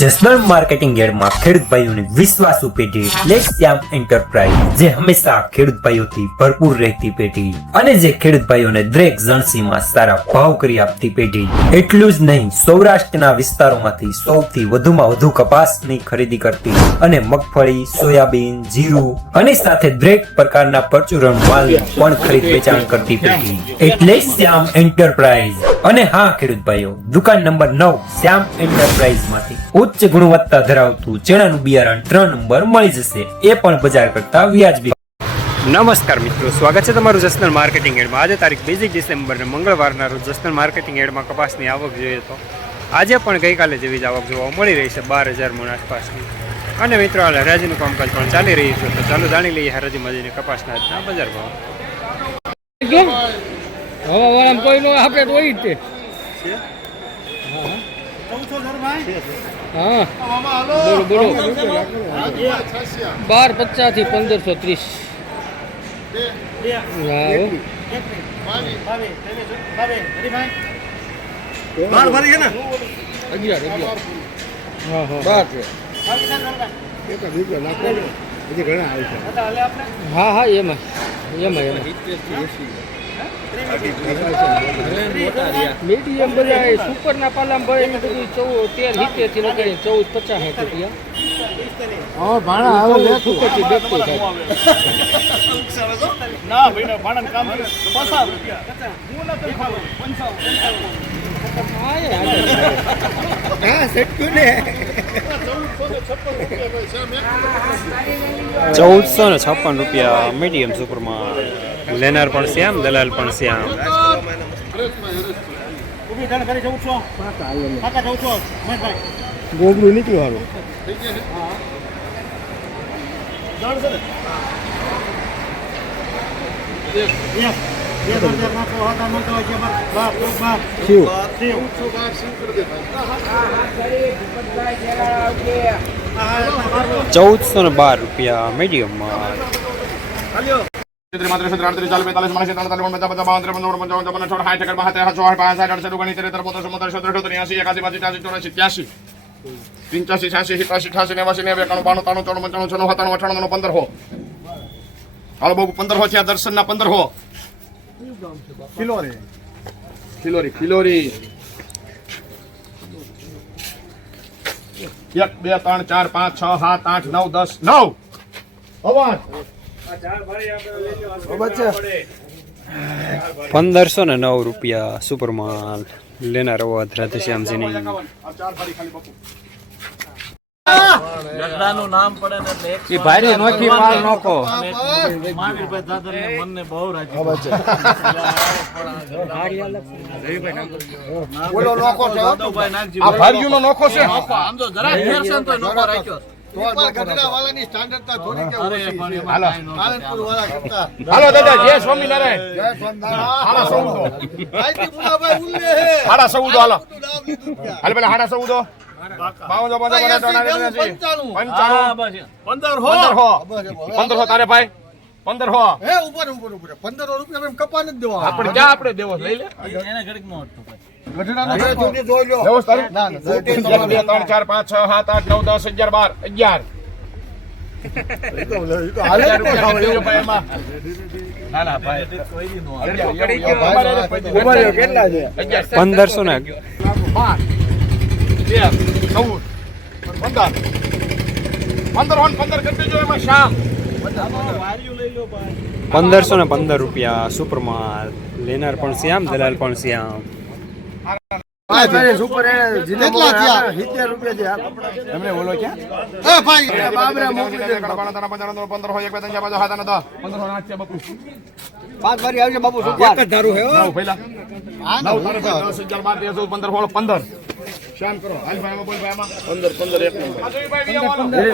Jasdan marketing યાર્ડમાં ખેડૂત ભાઈઓની વિશ્વાસુ પેઢી એટલે શ્યામ એન્ટરપ્રાઇઝ, જે હંમેશા ખેડૂત ભાઈઓથી ભરપૂર રહેતી પેઢી અને જે ખેડૂત ભાઈઓને દરેક જણસીમાં સારા ભાવ કરી આપતી પેઢી. એટલું જ નહીં, સૌરાષ્ટ્રના વિસ્તારોમાંથી સૌથી વધુમાં વધુ કપાસની ખરીદી કરતી અને મગફળી, સોયાબીન, જીરું અને સાથે દરેક પ્રકારના પરચુરણ માલ પણ ખરીદ વેચાણ કરતી પેઢી એટલે શ્યામ એન્ટરપ્રાઇઝ. અને હા ખેડૂત ભાઈઓ, દુકાન નંબર 9 શ્યામ એન્ટરપ્રાઇઝ માંથી ઉચ્ચ ગુણવત્તા ધરાવતું ચણાનું બિયારણ 3 નંબર મળી જશે, એ પણ બજાર કરતા વ્યાજબી. નમસ્કાર મિત્રો, સ્વાગત છે તમારું જસદણ માર્કેટિંગ યાર્ડમાં. આજે તારીખ 2 ડિસેમ્બર મંગળવારના રોજ જસદણ માર્કેટિંગ યાર્ડમાં કપાસની આવક જોઈએ તો આજે પણ ગઈકાલે જેવી જ આવક જોવા મળી રહી છે, 12,000 મણ આસપાસની. અને મિત્રો હાલ હરાજીનું કામકાજ પણ ચાલી રહ્યું છે, તો ચાલો જાણી લઈએ હરાજીમાં જઈને કપાસના આજના બજાર ભાવ. કોઈ નો આપણે તો હોય જ હા, બોલો 1250 થી 1530. હા હા એમાં મીડિયમ બધા સુપર ના પાલામ ભાઈ એનું બધું 1370 થી લગાડી 1450 રૂપિયા. સુપર થી બેઠું થાય ના ભાઈ ભાડા કામ 50 રૂપિયા હા સેટકું ને 1456 રૂપિયા મીડિયમ સુપરમાં. લેનાર પણ શ્યામ, દલાલ પણ શ્યામ. ગોગડું નીકળ્યું હારું. ₹1412 રૂપિયા મીડિયમ માં. દર્શન ના 15 ખિલોરી 1 2 3 4 5 6 7 8 9 10 9 અવાજ 1509 રૂપિયા સુપરમાલ. લેનાર અવાજ રાધેશ્યામજીની. નામ પડે ને એટલે ભાઈ નોખી માલ નોખો. મહાવીરભાઈ દાદર ને મનને બહુ રાજી બોલો નોખો છે આ ભારીનો નોખો છે. આમ તો જરા ફેર છે તો નોખો રાખ્યો. હાલો દાદા, જય સ્વામિનારાયણ. હાડા 14 હાલો પેલા 14 15 તારે ભાઈ 15 રૂપિયા કપા નથી દેવા. આપણે ક્યાં આપણે દેવો લઈ લે. 1 2 3 4 5 6 7 8 9 10 11 ₹1515 રૂપિયા સુપરમાલ. લેનાર પણ શ્યામ, દલાલ પણ શ્યામ.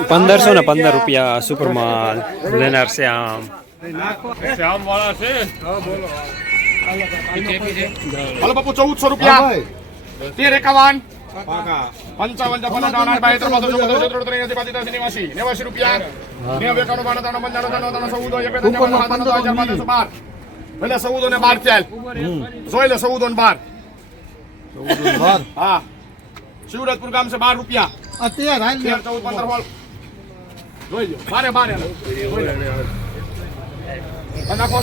₹1515 રૂપિયા સુપરમાલ. લેનાર શ્યામ. શ્યામ વાળા છે. હાલો બાપુ 1400 રૂપિયા 1351 ₹55 રૂપિયા 14 ને 12 ચાલ જોઈ લે 14 ને 12 હા શિવરાજપુર ગામ છે ₹12 13 હાલ 14 15 હોલ જોઈ લો બારે બારે નાખો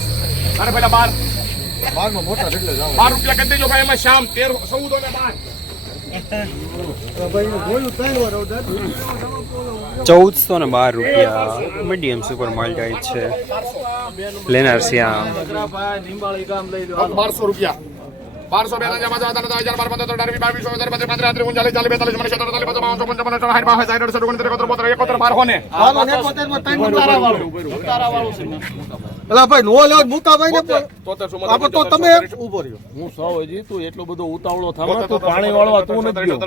બારે પહેલા 12 માં મોટા એટલે જાવ 12 રૂપિયા કરી દેજો ભાઈ એમાં શામ 13 14 ને 1412 રૂપિયા મીડિયમ સુપર માલ જાય છે લેનાર શ્યામ 1200 રૂપિયા 1200 બે હજાર અલા ભાઈ નો લેવ મુકા ભાઈ ને આપો તો તમે ઊભો રહ્યો હું સો હજી તું એટલો બધો ઉતાવળો થામાં તું પાણી વાળવા તું નથી ગયો.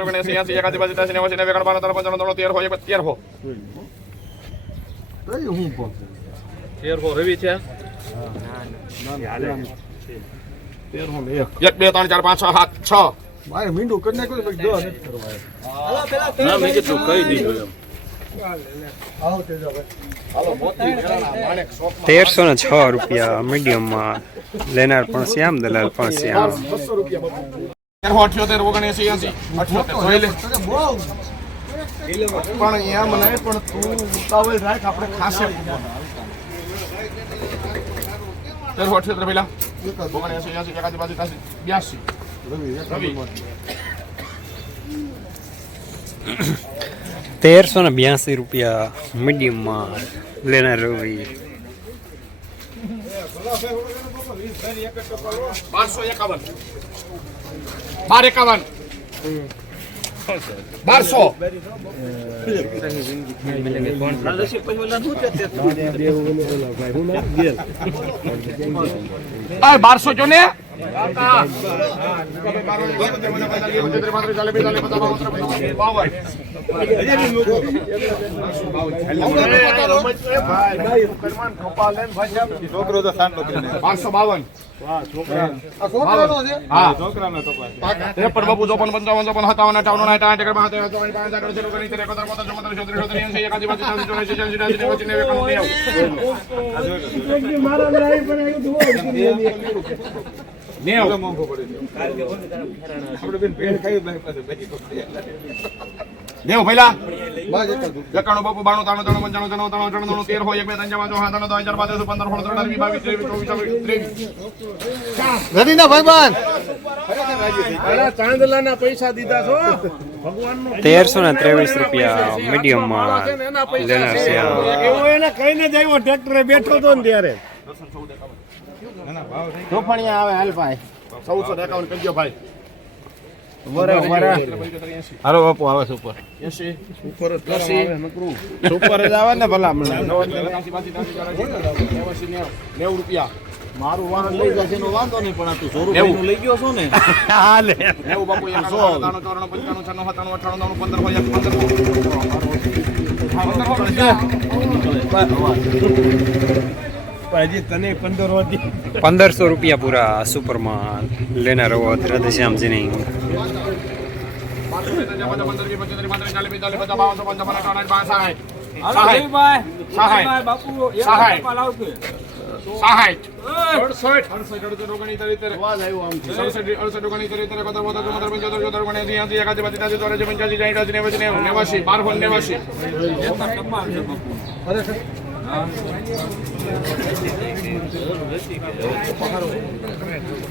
13 હું પણ 13 રવિ છે 1 2 3 4 5 6 7 6 મારે મીંડું કરી નાખ્યું પછી દો નથી કરવા ના મેં કીધું કહી દીધું એમ. આવો તેજો ભાઈ 1306 રૂપિયા મીડિયમ માં લેનાર પણ શ્યામ દલાલ પણ શ્યામ 600 રૂપિયા 78 79 80 જોઈ લે પણ એમ નહીં પણ તું ઉતાવળ રાખ આપણે ખાસે 78 પેલા 79 80 81 82 1382 રૂપિયા મીડિયમ માં લેનાર રવિ 1251 1200 1200 જો ને છોકરો તો સાંડલો કરીને 552 છોકરાનો છે હા છોકરાનો તો પણ બાપુ 55 55 મોંઘો પડી આપણે બેન ભેળ ખાઈ બાઈ પાસે બેઠી દેવ ભઈલા બાજ એક લકાણો બાપુ 92 93 95 96 13 હોય 1 2 3 4 5 6 7 8 9 10 12 15 16 17 18 19 20 21 ગરીના ભાઈબાન ચાંદલાના પૈસા દીધા છો ભગવાનનો 1323 રૂપિયા મીડિયમ માં લેનાર શ્યામ એવો એને કહીને જ આવ્યો ટ્રેક્ટરે બેઠો તો ને ત્યારે તોફાણીયા આવે હાલ ભાઈ 1451 કરજો ભાઈ હાલો બાપુ આવે સુપર 80 ઉપર જ સુપર જ આવે ને ભલા મને 90 રૂપિયા મારું વાહન લઈ જશે નો વાંધો નહીં પણ આ તું 100 રૂપિયાનું લઈ ગયો છો ને હાલે 90 બાપુ 94 95 હજી તને 15 હતી 1500 રૂપિયા પૂરા સુપર માં લેનાર હોત રાધેશ્યામ જીની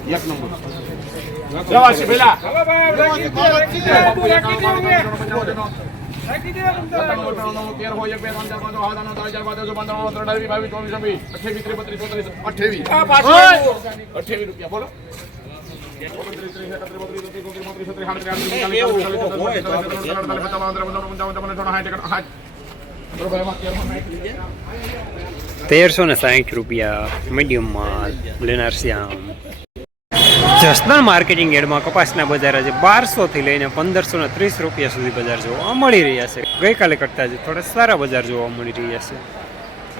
એક નંબર જવાસી પેલા રૂપિયા બોલો ₹1360 મીડિયમ માં લેનાર શ્યામ જસદણ માર્કેટિંગ યાર્ડમાં કપાસના બજાર આજે 1200 થી લઈને 1530 રૂપિયા સુધી બજાર જોવા મળી રહ્યા છે. ગઈકાલે કરતા જ થોડા સારા બજાર જોવા મળી રહ્યા છે.